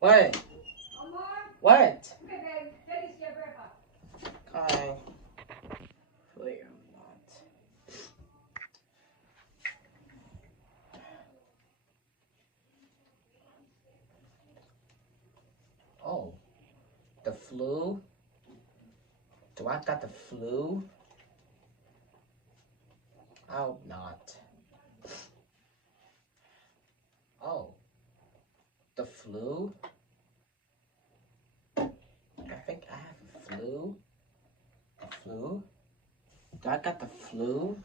What? What? Okay. Hopefully I'm not. Oh, the flu? Do I got the flu? I hope not. Oh, the flu? I think I have a flu. The flu? Do I got the flu?